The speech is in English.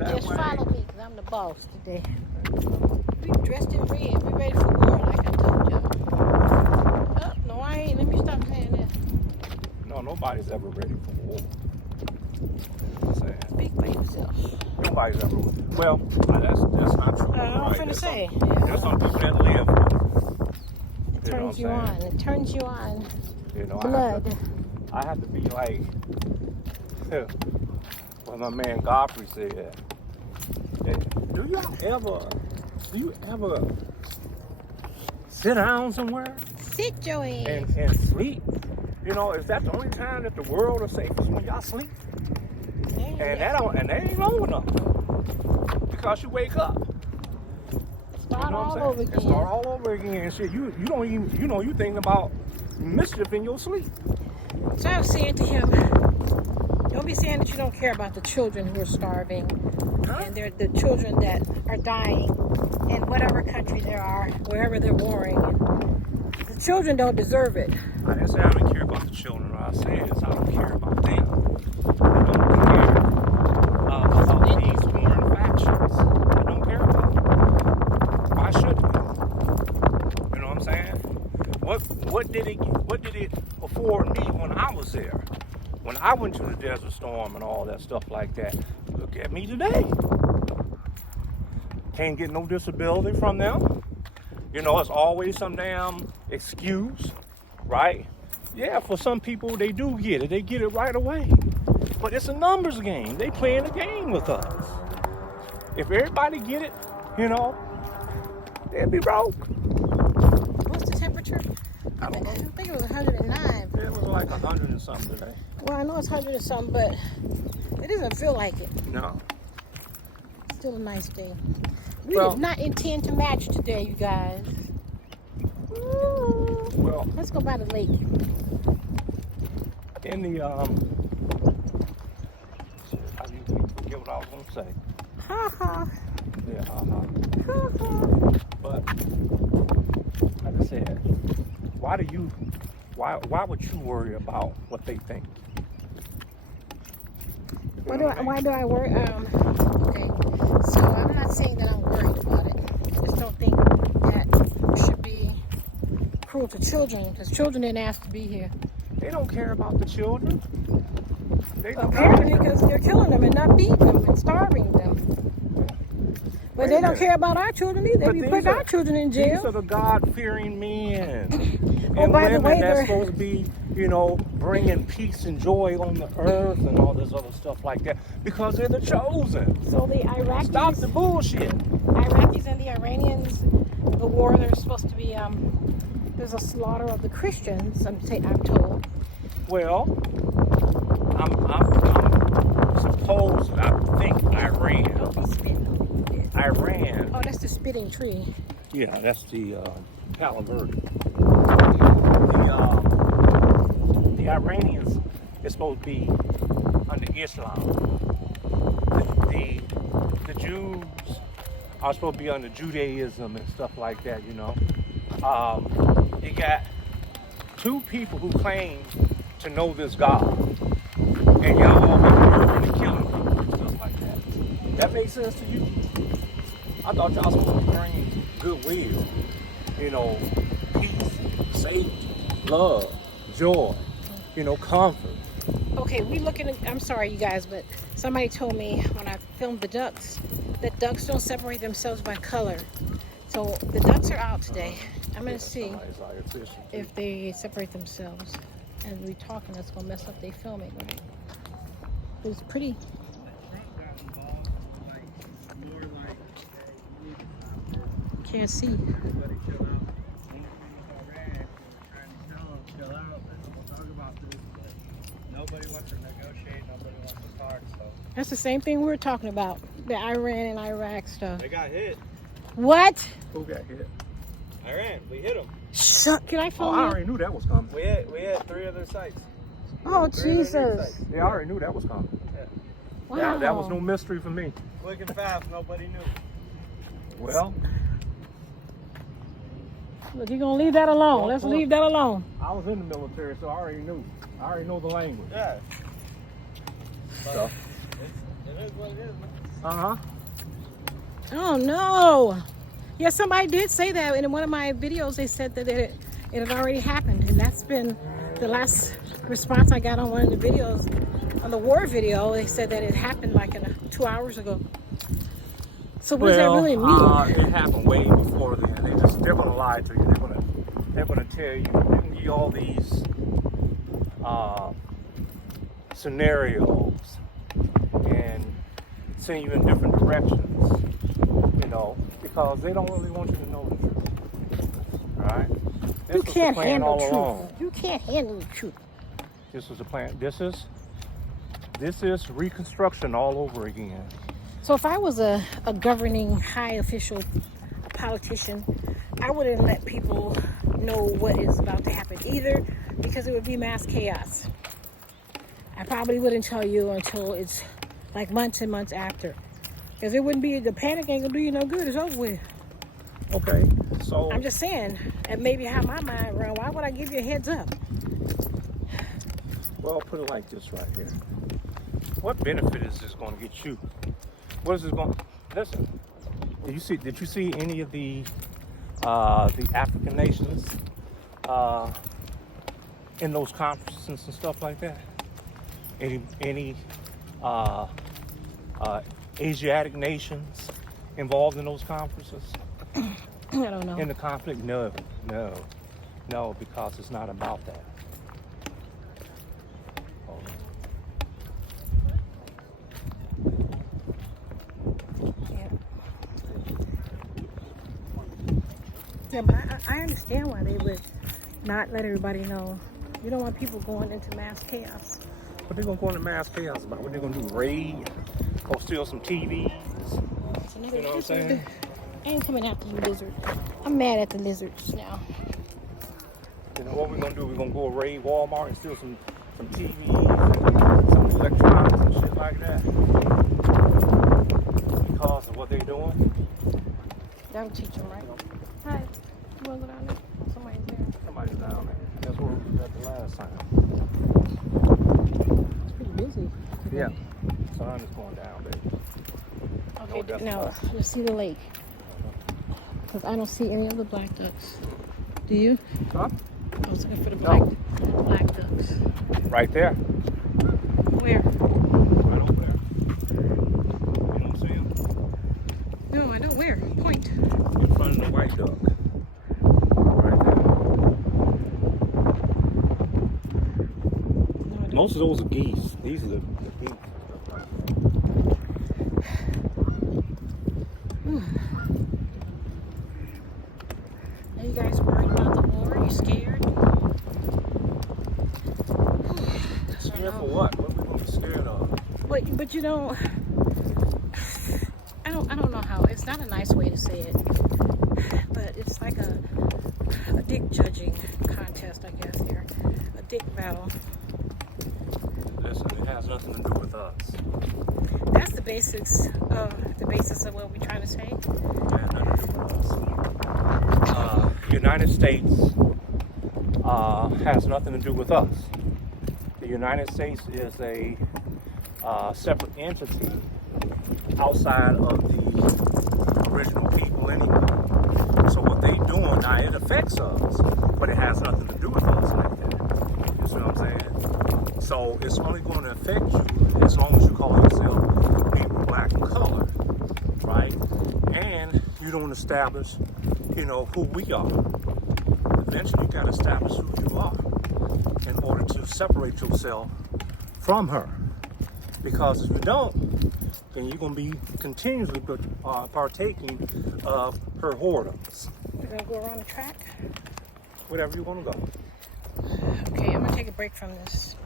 that Just way. follow me, because I'm the boss today. We dressed in red. We ready for war, like I told y'all. Oh, no, I ain't. Let me stop saying that. No, nobody's ever ready for war. I'm saying. Speak for yourself. Nobody's ever. Well, that's not true. I'm finna say. There's some people that live. It turns you on. It turns you on. You know, Blood. I have to be like what my man Godfrey said. Do you ever sit down somewhere Sit your ass. and sleep? You know, is that the only time that the world is safe is when y'all sleep? And that ain't long enough. Because you wake up. Start all over again. And start all over again and shit. You don't even you thinking about mischief in your sleep. So I was saying to him, don't be saying that you don't care about the children who are starving, and they're the children that are dying in whatever country they are, wherever they're warring. The children don't deserve it. I didn't say I don't care about the children. What I said is I don't care about them. I don't care about these foreign factions. I don't care about them. Why should we? You know what I'm saying? What did it afford me when I was there? When I went to the Desert Storm and all that stuff like that. Look at me today. Can't get no disability from them. You know, it's always some damn excuse, right? Yeah, for some people, they do get it. They get it right away. But it's a numbers game. They playing a game with us. If everybody get it, you know, they'd be broke. What's the temperature? I don't know. I think it was 109. It was like 100 and something today. Well, I know it's 100 and something, but it doesn't feel like it. No. Still a nice day. We Well- did not intend to match today, you guys. Ooh. Well, Let's go by the lake. in the I forget what I was gonna say. Ha ha. Yeah, Ha ha. But like I said, why would you worry about what they think? Why do I worry? Okay. So I'm not saying that I'm worried about it. I just don't think that we should be cruel to children, because children didn't ask to be here. They don't care about the children. They do Apparently, not. because they're killing them and not feeding them and starving them. But they don't care about our children either. They But be these putting are- our children in These jail. are the God-fearing men. Oh, And by the women way, that's they're- supposed to be, you know, bringing peace and joy on the earth and all this other stuff like that. Because they're the chosen. So the Iraqis, Stop the bullshit. Iraqis and the Iranians, the war, there's supposed to be there's a slaughter of the Christians. I'm told. Well, I'm supposed, I think Iran. Don't be spitting. Iran. Oh, that's the spitting tree. Yeah, that's the Palo Verde. The Iranians is supposed to be under Islam. The Jews are supposed to be under Judaism and stuff like that, you know. You got two people who claim to know this God, and y'all all been murdering and killing people and stuff like that. That makes sense to you? I thought y'all supposed to bring goodwill, you know, peace, safety, love, joy, you know, comfort. Okay, we looking at, I'm sorry you guys, but somebody told me when I filmed the ducks that ducks don't separate themselves by color. So the ducks are out today. I'm gonna see if they separate themselves. And we talking, that's gonna mess up their filming, right? It's pretty. Can't see. Nobody wants to negotiate, nobody wants to talk, so. That's the same thing we were talking about. The Iran and Iraq stuff. They got hit. What? Who got hit? Iran, we hit them. Shut. Can I Oh, film I you? already knew that was coming. We hit 3 other sites. Oh, 3 other hit Jesus. sites. Yeah, I already knew that was coming. Wow. That was no mystery for me. Quick and fast, nobody knew. Well, Look, you're going to leave that alone. Let's leave that alone. I was in the military, so I already knew. I already know the language. Yeah. So, It is what it is, man. Uh-huh. Oh no! Yeah, somebody did say that in one of my videos. They said that it had already happened, and that's been the last response I got on one of the videos, on the war video. They said that it happened like 2 hours ago. So what does that really mean? It happened way before then. They're gonna lie to you. They're gonna tell you. They're gonna give you all these scenarios and send you in different directions. You know, because they don't really want you to know the truth. All right? This You was can't the plan handle all along. truth. You can't handle the truth. This was the plan. This is Reconstruction all over again. So if I was a governing high official, a politician, I wouldn't let people know what is about to happen either, because it would be mass chaos. I probably wouldn't tell you until it's like months and months after, because it wouldn't be, the panic ain't gonna do you no good. It's over with. Okay, so I'm just saying, and maybe how my mind run. Why would I give you a heads up? well, put it like this right here. What benefit is this going to get you? What is this going? Listen, did you see any of the African nations in those conferences and stuff like that? Any Asiatic nations involved in those conferences? I don't know. In the conflict? No, because it's not about that. Hold on. Yeah, but I understand why they would not let everybody know. You don't want people going into mass chaos. What they gonna go into mass chaos about? What they gonna do? Raid? Go steal some TVs? So You know what I'm saying? I ain't coming after you, lizard. I'm mad at the lizards now. You know what we're gonna do? We're gonna go raid Walmart and steal some TVs, some electronics and shit like that. Because of what they doing. That'll teach them, right? Hi. You wanna go down there? Somebody's there. Somebody's down there. That's where we was at the last time. It's pretty busy. Yeah. Sun is going down, baby. Okay, that's now fine. let's see the lake. Because I don't see any other black ducks. Do you? Huh? I was looking for the No. black ducks. Right there. Where? Right over there. You don't see them? No, I don't. Where? Point. In front of the white duck. Right there. No, I don't. Most of those are geese. These are the geese. Are you guys worried about the war? Are you scared? Scared for what? What are we gonna be scared of? But you know, I don't know how. It's not a nice way to say it, but it's like a dick judging contest, I guess here, a dick battle. Listen, it has nothing to do with us. That's the basis of what we're trying to say. It has nothing to do with us. United States has nothing to do with us. The United States is a separate entity outside of the original people anyway. So what they doing now, it affects us, but it has nothing to do with us like that. You see what I'm saying? So it's only going to affect you as long as you call yourself people black color, right? And you don't establish, who we are. Eventually you got to establish who you are in order to separate yourself from her. Because if you don't, then you're going to be continuously partaking of her whoredoms. We're gonna go around the track. Whatever you want to go. Okay, I'm gonna take a break from this.